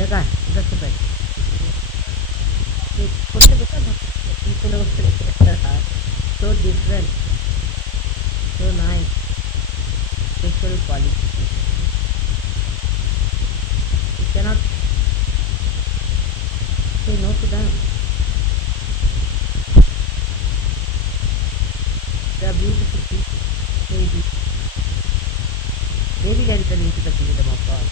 जगह that's the best. छोटे बच्चा people are so different, so nice, special quality. You cannot say no to them. They are beautiful people, very beautiful. They will enter into the kingdom of God.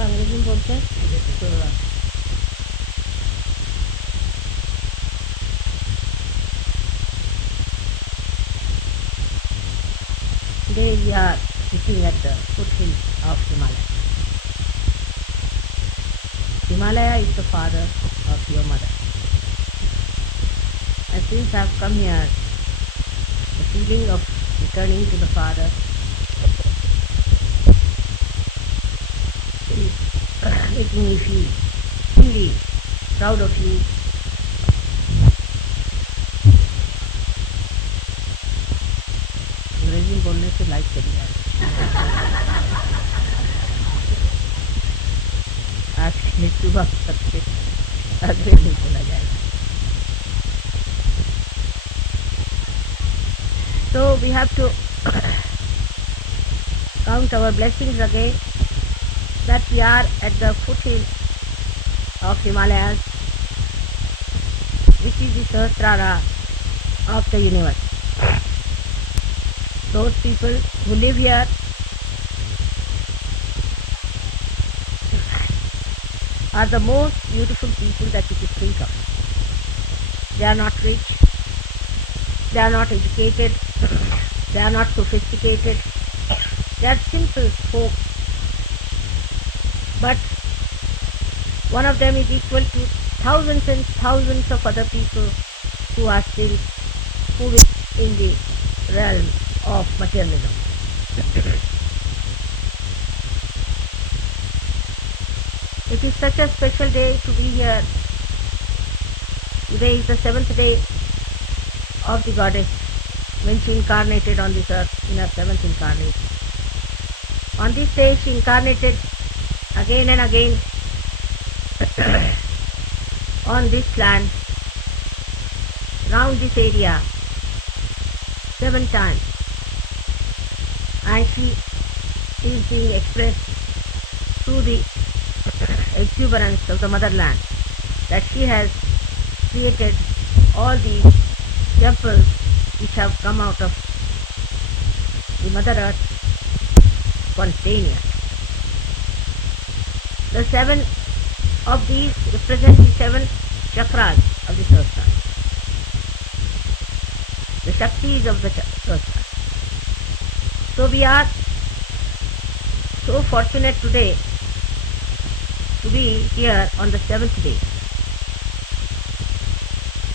अंग्रेजी में बोलते हैं Today we are sitting at the foothills of Himalaya. Himalaya is the father of your mother. And since I have come here, the feeling of returning to the father is making me feel really proud of you. अंग्रेजी बोलने से like चली जाए आज की सुबह सबसे अगले दिन चला जाएगा. So we have to count our blessings again that we are at the foothills of Himalayas, which is the Sahasrara of the universe. Those people who live here are the most beautiful people that you could think of. They are not rich, they are not educated, they are not sophisticated, they are simple folk. But one of them is equal to thousands and thousands of other people who are still moving in the realm of materialism. It is such a special day to be here. Today is the 7th day of the goddess when she incarnated on this earth in her 7th incarnation. On this day she incarnated again and again on this land, round this area, 7 times. And she is being expressed through the exuberance of the motherland, that she has created all these temples which have come out of the Mother Earth spontaneous. The 7 of these represent the 7 chakras of the Sahasrara, the Shaktis of the Sahasrara. So we are so fortunate today to be here on the 7th day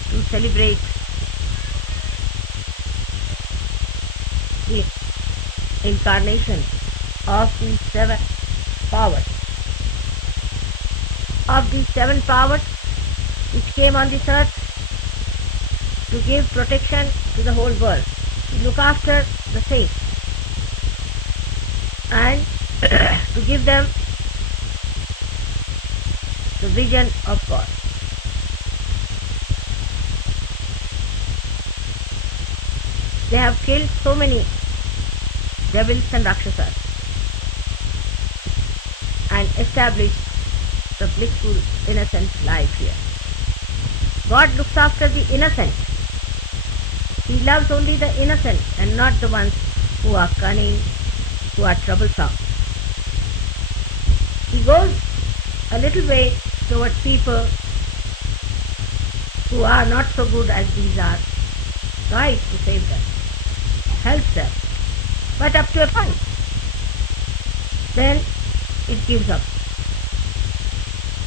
to celebrate the incarnation of these 7 powers. Of these 7 powers which came on this earth to give protection to the whole world, to look after the saints and to give them the vision of God. They have killed so many devils and rakshasas and established the blissful innocent life here. God looks after the innocent. He loves only the innocent and not the ones who are cunning, who are troublesome. He goes a little way towards people who are not so good as these are, tries to save them, helps them, but up to a point. Then it gives up.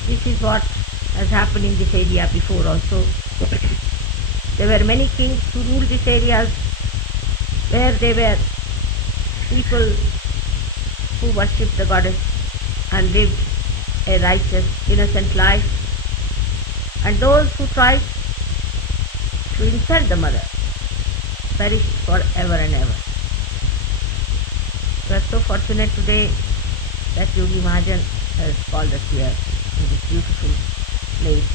This is what has happened in this area before also. There were many kings who ruled these areas where there were people who worshipped the goddess and lived a righteous, innocent life, and those who tried to insult the mother perished forever and ever. We are so fortunate today that Yogi Mahajan has called us here in this beautiful place.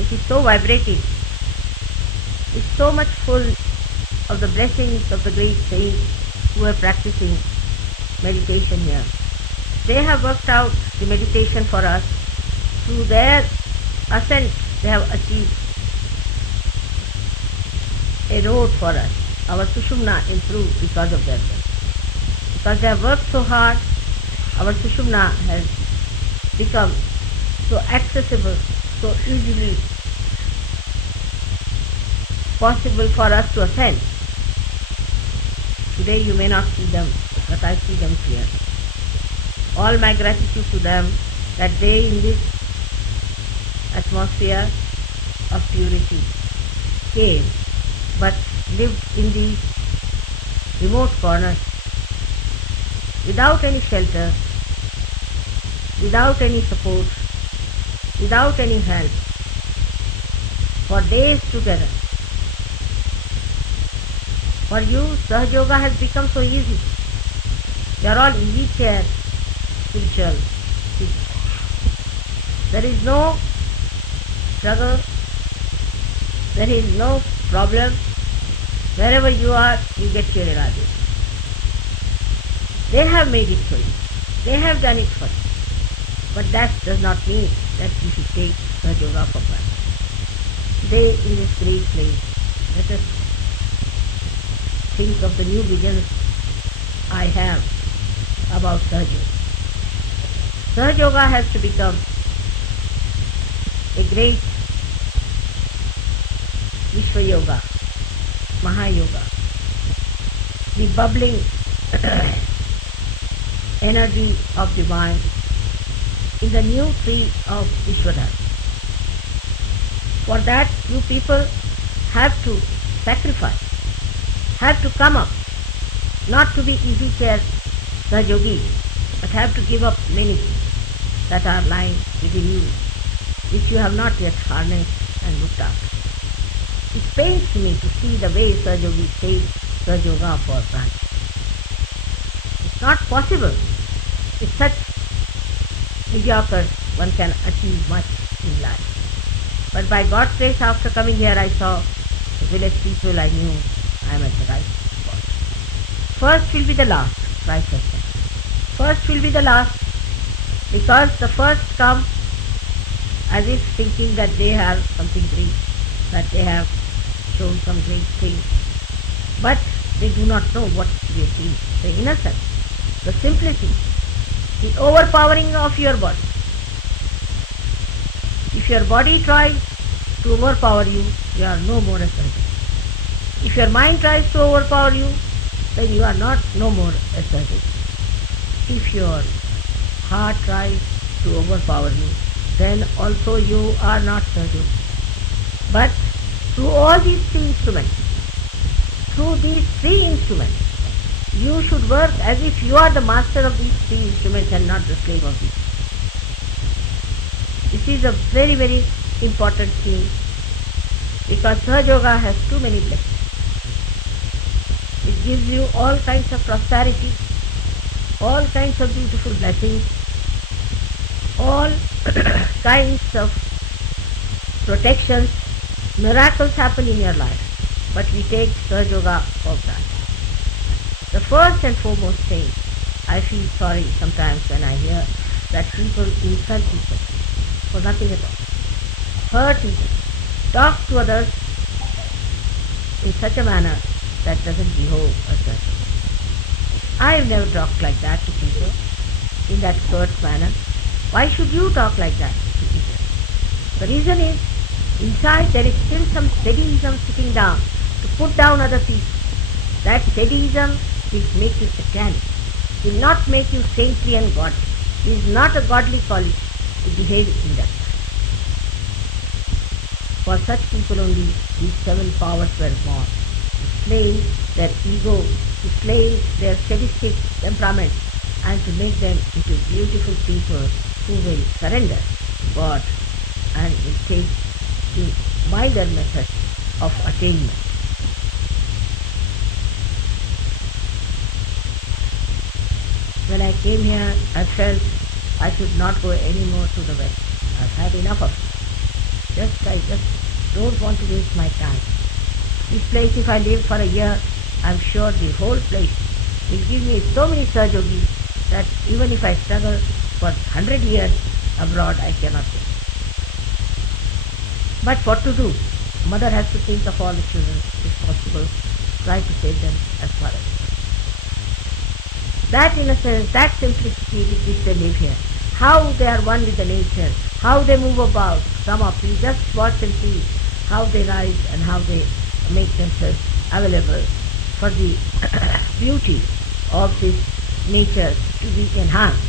It is so vibrating. It is so much full of the blessings of the great saints who are practicing meditation here. They have worked out the meditation for us. Through their ascent, they have achieved a road for us. Our Sushumna improved because of their work. Because they have worked so hard, our Sushumna has become so accessible, so easily possible for us to ascend. Today you may not see them, but I see them here. All my gratitude to them that they in this atmosphere of purity came, but lived in these remote corners without any shelter, without any support, without any help, for days together. For you, Sahaja Yoga has become so easy. You are all easy chair spiritual people. There is no struggle, there is no problem. Wherever you are, you get your realization. They have made it for you. They have done it for you. But that does not mean that you should take Sahaja Yoga for granted. Today, in this great place, let us think of the new visions I have about Sahaja Yoga. Sahaja Yoga has to become a great Vishwa Yoga, Mahayoga, the bubbling energy of divine in the new tree of Vishwadhara. For that, you people have to sacrifice, have to come up, not to be easy chair Sahajogis, but have to give up many things that are lying within you, which you have not yet harnessed and looked after. It pains me to see the way Sahajogis take Sahaja Yoga for granted. It's not possible. With such mediocre, one can achieve much in life. But by God's grace, after coming here, I saw the village people. I knew I am at the right spot. First will be the last, Christ has said. First will be the last, because the first come as if thinking that they have something great, that they have shown some great thing. But they do not know what they feel. The innocence, the simplicity, the overpowering of your body. If your body tries to overpower you, you are no more a surgeon. If your mind tries to overpower you, then you are not no more a surgeon. If your heart tries to overpower you, then also you are not surgeon. But through all these three instruments, you should work as if you are the master of these three instruments and not the slave of these. This is a very, very important thing, because Sahaja Yoga has too many blessings. It gives you all kinds of prosperity, all kinds of beautiful blessings, all kinds of protections, miracles happen in your life. But we take Sahaja Yoga for granted. The first and foremost thing, I feel sorry sometimes when I hear that people insult each other for nothing at all. Hurt each other, talk to others in such a manner that doesn't behove a person. I have never talked like that to people, in that curt manner. Why should you talk like that to people? The reason is, inside there is still some steadyism sitting down to put down other people. That steadyism will make you satanic, will not make you saintly and godly. It is not a godly quality to behave in that way. For such people only these 7 powers were born, to slay their ego, to slay their sadistic temperament, and to make them into beautiful people who will surrender to God and will take the milder method of attainment. When I came here, I felt I should not go any more to the West. I've had enough of it. I just don't want to waste my time. This place, if I live for a year, I'm sure the whole place will give me so many Sahajogis that even if I struggle for 100 years abroad, I cannot do. But what to do? Mother has to think of all the children, if possible, try to save them as far as. That innocence, that simplicity with which they live here, how they are one with the nature, how they move about, come up, you just watch and see how they rise and how they make themselves available for the beauty of this nature to be enhanced.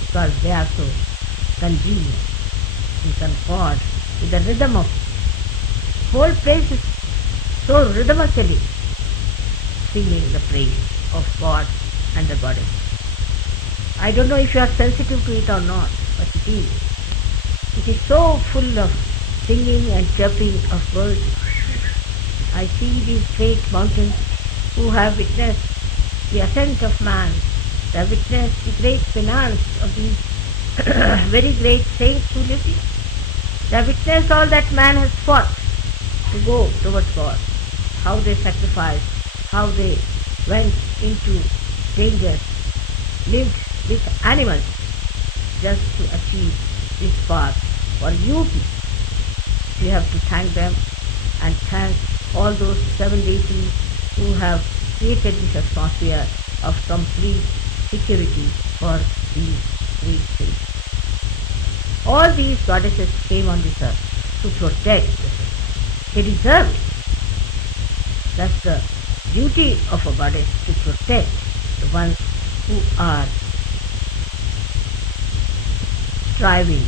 Because they are so congenial in concord with the rhythm of whole place is so rhythmically singing the praise of God and the Goddess. I don't know if you are sensitive to it or not, but it is. It is so full of singing and chirping of birds. I see these great mountains who have witnessed the ascent of man. They have witnessed the great penance of these very great saints who live here. They have witnessed all that man has fought to go towards God. How they sacrificed, how they went into dangers, lived with animals just to achieve this path for you people. We have to thank them and thank all those 7 deities who have created this atmosphere of complete security for these great saints. All these goddesses came on this earth to protect the saints. They deserve it. That's the duty of a goddess, to protect the ones who are striving,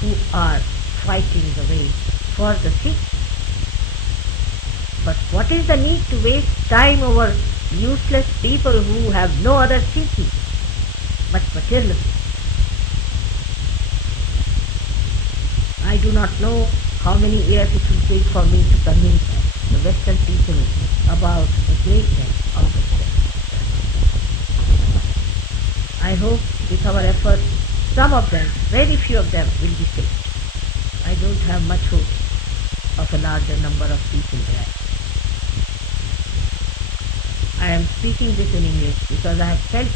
who are fighting the way for the sick. But what is the need to waste time over useless people who have no other thinking but materialism? I do not know how many years it will take for me to convince the Western people about the greatness of the church. I hope with our efforts, some of them, very few of them, will be saved. I don't have much hope of a larger number of people there. I am speaking this in English because I have felt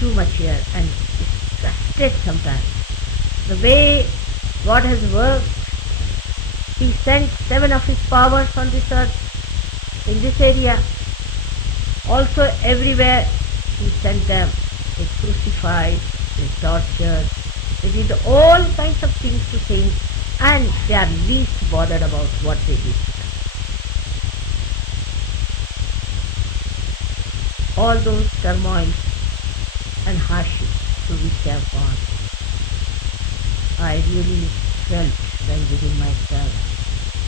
too much here and it's frustrated sometimes. The way God has worked, He sent 7 of His powers on this earth, in this area. Also everywhere He sent them. They crucified, they tortured, they did all kinds of things to saints, and they are least bothered about what they did. All those turmoils and hardships through which they have gone, I really felt then within myself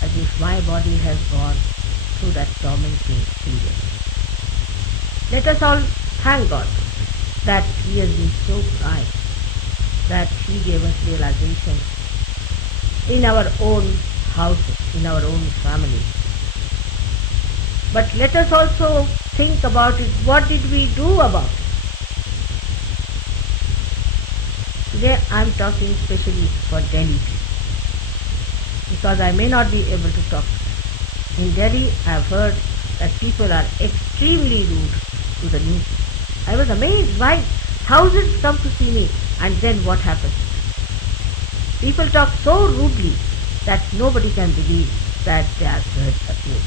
as if my body has gone through that tormenting period. Let us all thank God that He has been so kind, that He gave us realization in our own houses, in our own families. But let us also think about it. What did we do about it? Today I am talking especially for Delhi, because I may not be able to talk. In Delhi, I have heard that people are extremely rude to the news. I was amazed why thousands come to see me, and then what happens? People talk so rudely that nobody can believe that they are heard news.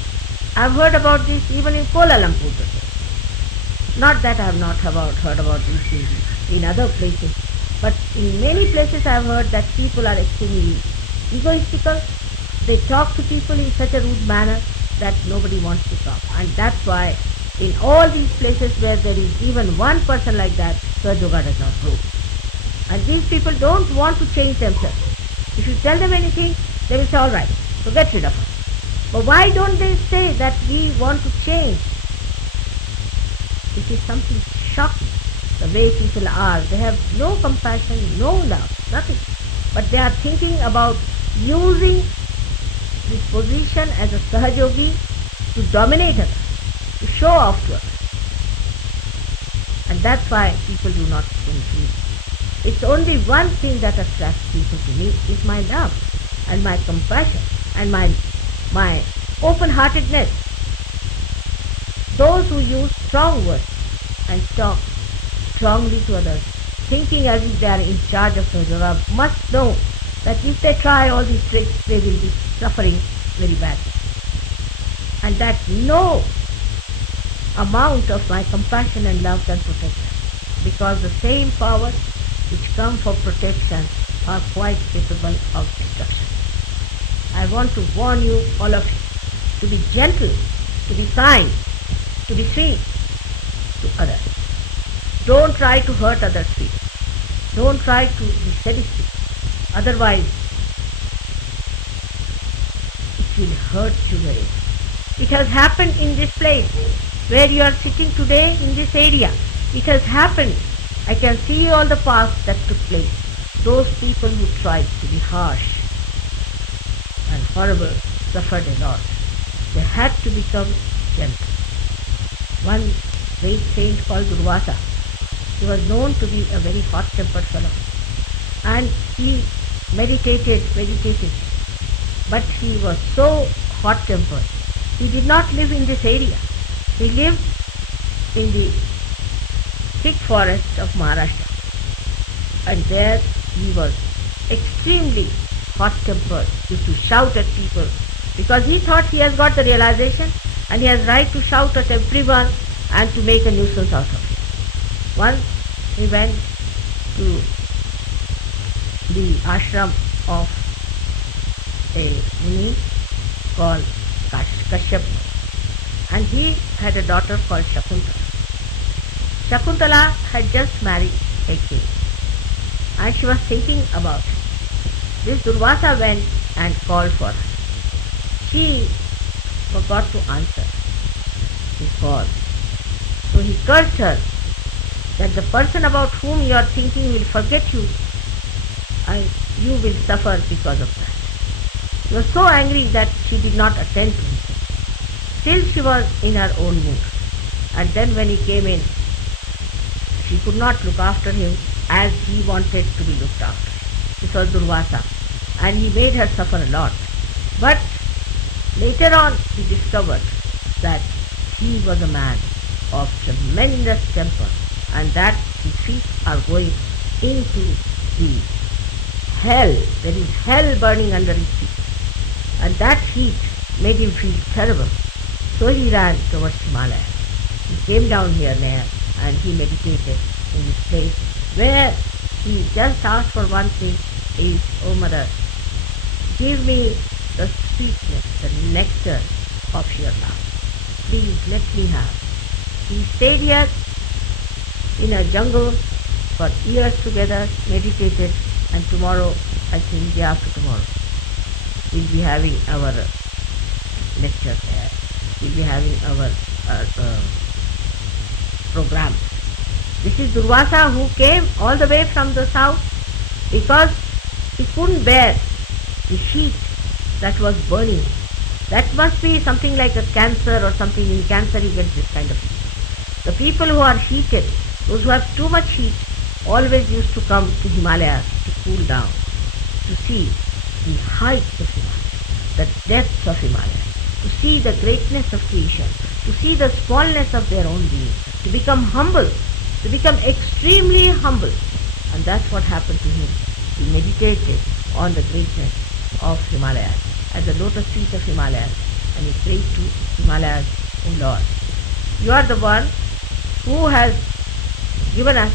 I have heard about this even in Kuala Lumpur today. Not that I have not heard about these things in other places, but in many places I have heard that people are extremely egoistical. They talk to people in such a rude manner that nobody wants to talk. And that's why in all these places where there is even one person like that, Sahajoga does not grow. And these people don't want to change themselves. If you tell them anything, they will say, all right, so get rid of us. But why don't they say that we want to change? It is something shocking, the way people are. They have no compassion, no love, nothing. But they are thinking about using this position as a Sahajogi to dominate us, to show off to us. And that's why people do not think me. It's only one thing that attracts people to me is my love and my compassion and my open-heartedness. Those who use strong words and talk strongly to others, thinking as if they are in charge of the yoga, must know that if they try all these tricks, they will be suffering very badly. And that no amount of my compassion and love can protect them, because the same powers which come for protection are quite capable of destruction. I want to warn you, all of you, to be gentle, to be kind, to be sweet to others. Don't try to hurt others' feelings. Don't try to be sadistic. Otherwise, it will hurt you very much. It has happened in this place where you are sitting today in this area. It has happened. I can see all the past that took place. Those people who tried to be harsh and horrible suffered a lot. They had to become gentle. One great saint called Durvasa, he was known to be a very hot-tempered fellow, and he meditated, but he was so hot-tempered. He did not live in this area. He lived in the thick forest of Maharashtra, and there he was extremely hot-tempered, used to shout at people, because he thought he has got the realization and he has right to shout at everyone and to make a nuisance out of it. Once he went to the ashram of a muni called Kashyap, and he had a daughter called Shakuntala. Shakuntala had just married a king, and she was thinking about it. This Durvasa went and called for her. She forgot to answer his call. So he cursed her that the person about whom you are thinking will forget you, and you will suffer because of that. She was so angry that she did not attend to him. Still she was in her own mood. And then when he came in, she could not look after him as he wanted to be looked after. This was Durvasa, and he made her suffer a lot. But later on he discovered that he was a man of tremendous temper, and that his feet are going into the hell. There is hell burning under his feet, and that heat made him feel terrible. So he ran towards Himalaya. He came down here there and he meditated in this place where he just asked for one thing is, "Oh Mother, give me the sweetness, the nectar of your love. Please let me have." He stayed here in a jungle for years together, meditated, and tomorrow, I think day after tomorrow, we'll be having our lecture there. We'll be having our program. This is Durvasa who came all the way from the south because he couldn't bear the heat that was burning. That must be something like a cancer or something. In cancer you get this kind of heat. The people who are heated, those who have too much heat, always used to come to Himalayas to cool down, to see the heights of Himalayas, the depths of Himalayas, to see the greatness of creation, to see the smallness of their own being, to become humble, to become extremely humble. And that's what happened to him. He meditated on the greatness of Himalayas, at the lotus feet of Himalayas, and he prayed to Himalayas, "O Lord, you are the one who has given us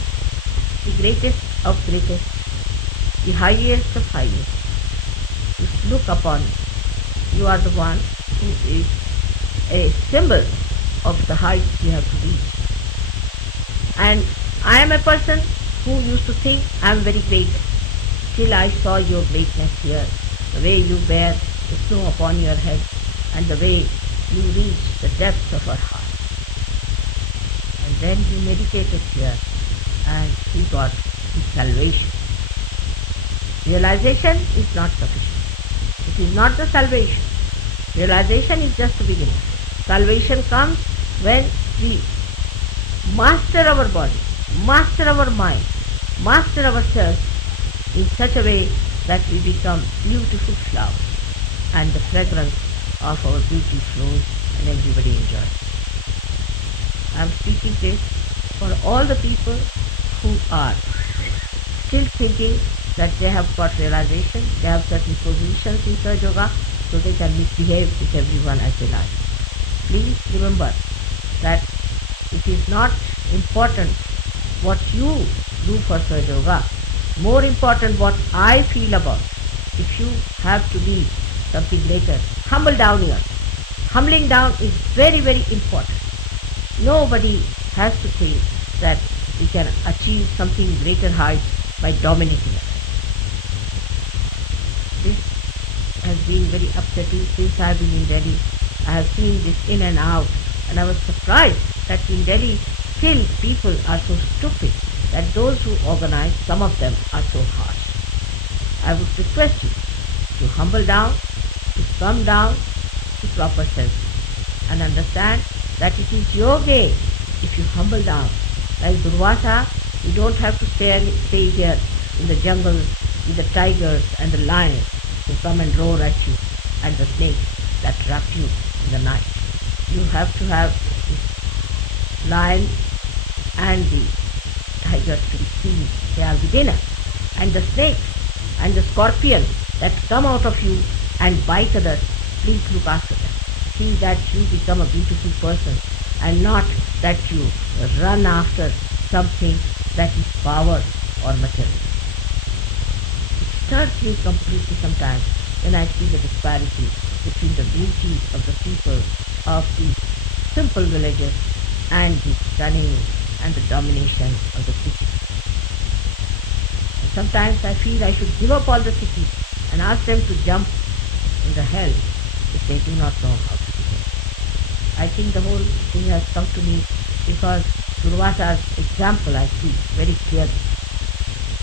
the greatest of greatest, the highest of highest, to look upon. You are the one who is a symbol of the heights we have to reach. And I am a person who used to think I am very great. Till I saw your greatness here, the way you bear the snow upon your head, and the way you reach the depths of our heart. And then he meditated here, and he got his salvation. Realization is not sufficient. It is not the salvation. Realization is just the beginning. Salvation comes when we master our body, master our mind, master ourselves in such a way that we become beautiful flowers and the fragrance of our beauty flows and everybody enjoys. I am speaking this for all the people who are still thinking that they have got realization, they have certain positions in Sahaja Yoga, so they can misbehave with everyone as they like. Please remember that it is not important what you do for Sahaja Yoga, more important what I feel about. If you have to be something greater, humble down here. Humbling down is very, very important. Nobody has to think that we can achieve something greater heights by dominating us. This has been very upsetting since I have been in Delhi. I have seen this in and out, and I was surprised that in Delhi still people are so stupid that those who organize, some of them are so harsh. I would request you to humble down, to come down to proper sense and understand that it is your gain if you humble down. Like Durvasa, you don't have to stay here in the jungle with the tigers and the lions who come and roar at you and the snakes that wrap you in the night. You have to have this lion and the tigers to be seen. They are within us. And the snakes and the scorpion that come out of you and bite others, please look after them. See that you become a beautiful person and not that you run after something that is power or material. It stirs me completely sometimes when I see the disparity between the beauty of the people of these simple villages and the stunning and the domination of the cities. And sometimes I feel I should give up all the cities and ask them to jump in the hell if they do not know how to do it. I think the whole thing has come to me because Durvasa's example I see very clearly.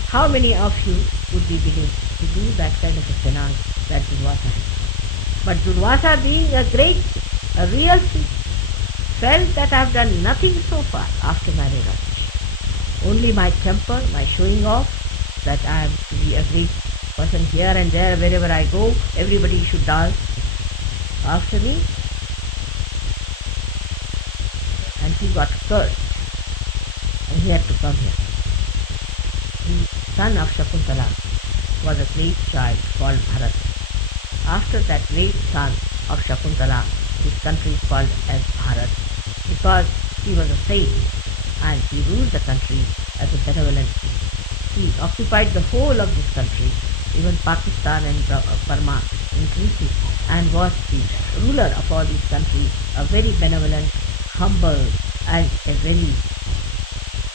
How many of you would be willing to do that kind of a penance that Durvasa has? But Durvasa, being a real thief, felt that I have done nothing so far after my realization. Only my temper, my showing off, that I am to be a great person here and there, wherever I go, everybody should dance after me. And he got cursed and he had to come here. The son of Shakuntala was a great child called Bharat. After that great son of Shakuntala, his country is called as Bharat because he was a saint and he ruled the country as a benevolent king. He occupied the whole of this country, even Pakistan and Burma inclusive, and was the ruler of all these countries, a very benevolent, humble and a very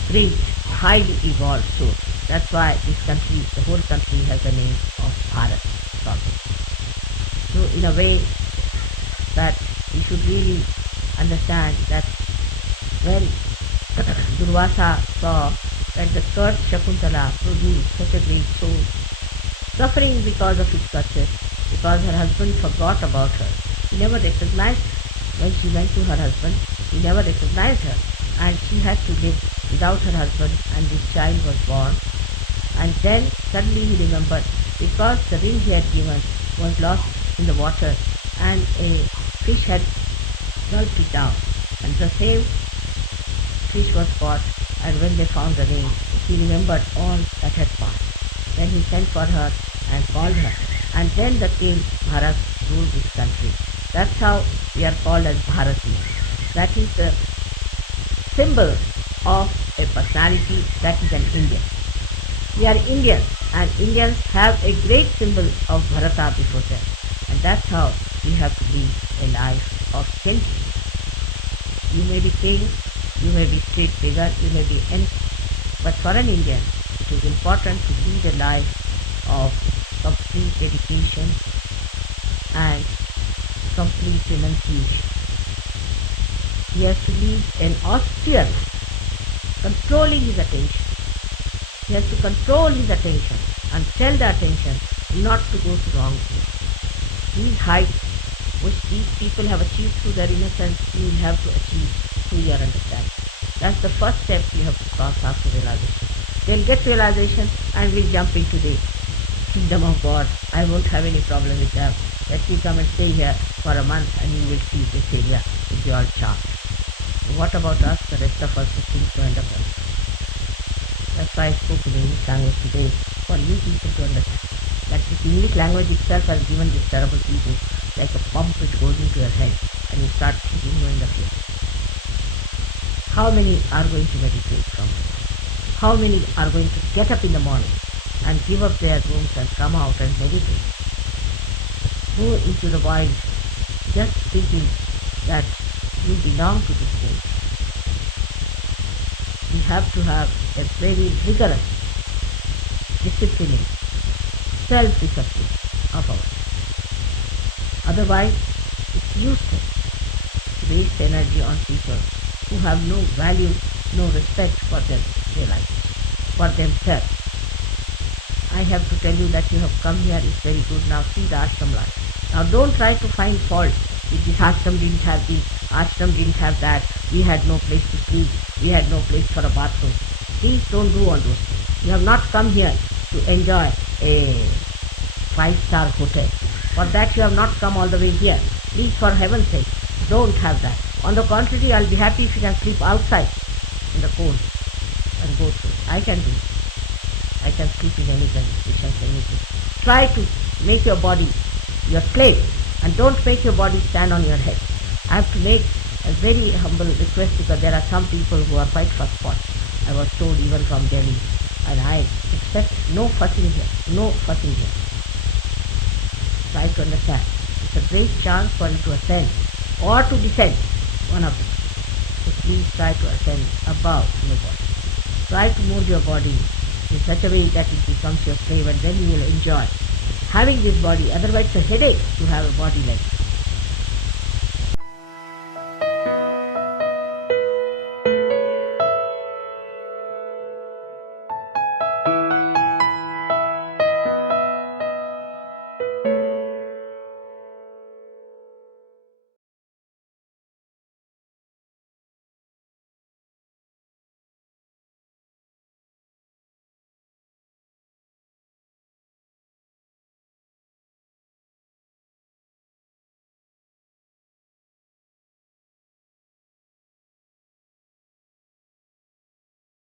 great, highly evolved soul. That's why this country, the whole country has the name of Bharat. So in a way that we should really understand that when Durvasa saw that the cursed Shakuntala produced such a great soul, suffering because of its curses, because her husband forgot about her. He never recognized her. When she went to her husband, he never recognized her, and she had to live without her husband, and this child was born. And then suddenly he remembered, because the ring he had given was lost in the water and a fish had gulped it down, and the same fish was caught, and when they found the ring, he remembered all that had passed. Then he sent for her and called her, and then the king Bharat ruled this country. That's how we are called as Bharatiya. That is the symbol of a personality that is an Indian. We are Indians, and Indians have a great symbol of Bharata before them, and that's how we have to live a life of kinship. You may be king, you may be state figure, you may be anything, But for an Indian, it is important to lead a life of complete dedication and complete renunciation. He has to lead an austere life, controlling his attention. He has to control his attention and tell the attention not to go to wrong place. These heights which these people have achieved through their innocence, you will have to achieve through your understanding. That's the first step you have to cross after realization. They'll get realization and will jump into the kingdom of God. I won't have any problem with them. Let me come and stay here for a month and you will see this area will be all charmed. What about us, the rest of us who think to end up us? That's why I spoke in English language today, for you people to understand that this English language itself has given this terrible ego, like a pump which goes into your head and you start thinking you end up here. How many are going to meditate from it? How many are going to get up in the morning and give up their rooms and come out and meditate? Go into the wild just thinking that you belong to this place. We have to have a very rigorous, disciplining, self-discipline of ours. Otherwise, it's useless to waste energy on people who have no value, no respect for their life, for themselves. I have to tell you that you have come here is very good. Now see the ashram life. Now don't try to find fault. If this ashram didn't have this, ashram didn't have that, we had no place to sleep, we had no place for a bathroom. Please don't do all those things. You have not come here to enjoy a 5-star hotel. For that you have not come all the way here. Please, for heaven's sake, don't have that. On the contrary, I'll be happy if you can sleep outside in the cold and go through. I can do it. I can sleep in any condition, anything. Try to make your body your slave and don't make your body stand on your head. I have to make a very humble request because there are some people who are quite fusspots. I was told even from Delhi, and I expect no fussing here, no fussing here. Try to understand. It's a great chance for you to ascend or to descend, one of them. So please try to ascend above your body. Try to mold your body in such a way that it becomes your slave, and then you will enjoy having this body. Otherwise it's a headache to have a body like this.